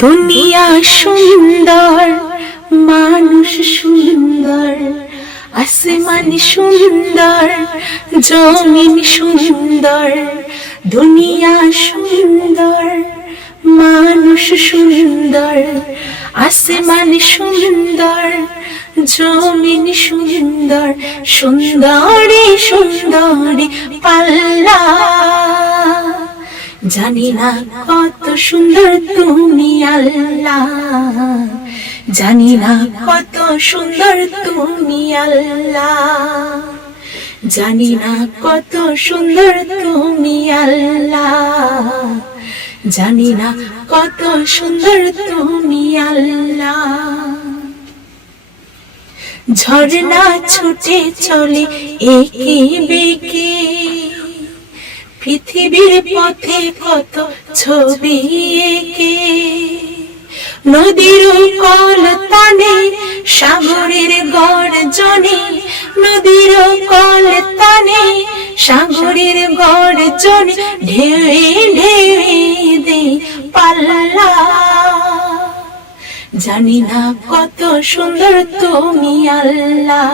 দুনিয়া সুন্দর, মানুষ সুন্দর, আসমান সুন্দর, জমিন সুন্দর। দুনিয়া সুন্দর, মানুষ সুন্দর, আসমান সুন্দর, জমিন সুন্দর। সুন্দরী সুন্দরী পাল্লা, জানি না কত সুন্দর তুমি আল্লাহ, জানি না কত সুন্দর তুমি আল্লাহ, জানি না কত সুন্দর তুমি আল্লাহ, জানি না কত সুন্দর তুমি আল্লাহ। ঝর্ণা ছুটে চলে একে বেঁকে, পৃথিবীর পথে কত ছবি এঁকে। নদীর কলতানে সাগরের গর্জনে, নদীর কলতানে সাগরের গর্জনে। ঢেউয়ে ঢেউয়ে দে পাল্লা, জানি না কত সুন্দর তুমি আল্লাহ,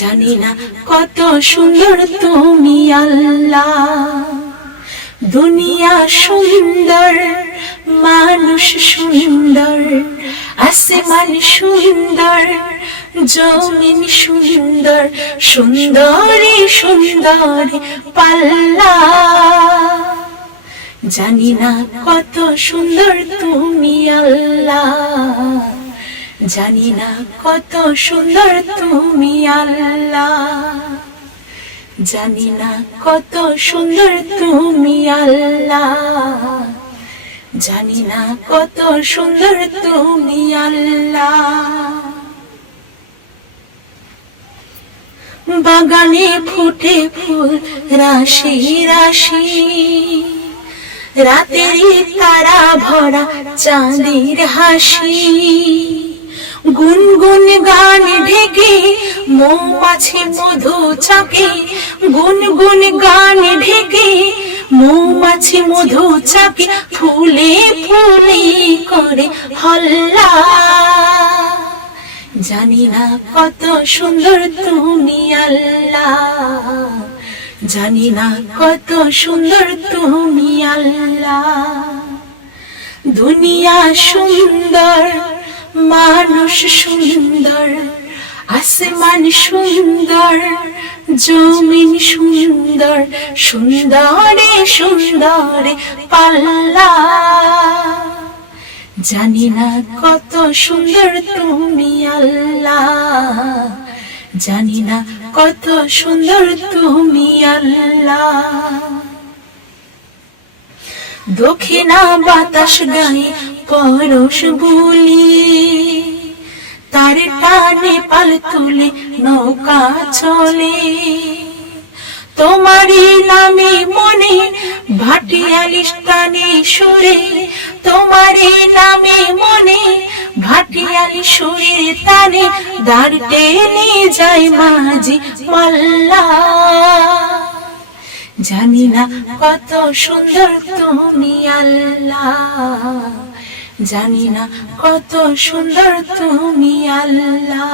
জানি না কত সুন্দর তুমি আল্লাহ। দুনিয়া সুন্দর, মানুষ সুন্দর, আসমান সুন্দর, জমিন সুন্দর। সুন্দরী সুন্দরী পাল্লা, জানি না কত সুন্দর তুমি আল্লাহ, জানি না কত সুন্দর তুমি আল্লাহ, জানি না কত সুন্দর তুমি আল্লাহ, জানি না কত সুন্দর তুমি আল্লাহ। বাগানে ফুটে ফুল রাশি রাশি, রাতেরই তারা ভরা চাঁদের হাসি। গুনগুন গান ঢেকে মৌমাছি মধু চাকে, গুনগুন গান ঢেকে মৌমাছি মধু চাকে। ফুলে ফুলে করে হল্লা, জানি না কত সুন্দর তুমি আল্লাহ, জানি না কত সুন্দর তুমি আল্লাহ। দুনিয়া সুন্দর, মানুষ সুন্দর, আসমান সুন্দর, জমিন সুন্দর। সুন্দরে সুন্দরে পাল্লা, জানি না কত সুন্দর তুমি আল্লাহ, জানি না কত সুন্দর তুমি আল্লাহ। দক্ষিণা বাতাস গায়ে পরশ বলি, তার টানে পাল তুলে নৌকা চলে। তোমারই নামে মনে ভাটিয়ালি স্থানে সুরে, তোমারই নামে মনে ভাটিয়ালি সুরের তানে। দাঁড় টেনে যায় মাঝি মাল্লা, জানি না কত সুন্দর তুমি আল্লাহ, জানি না কত সুন্দর তুমি আল্লাহ।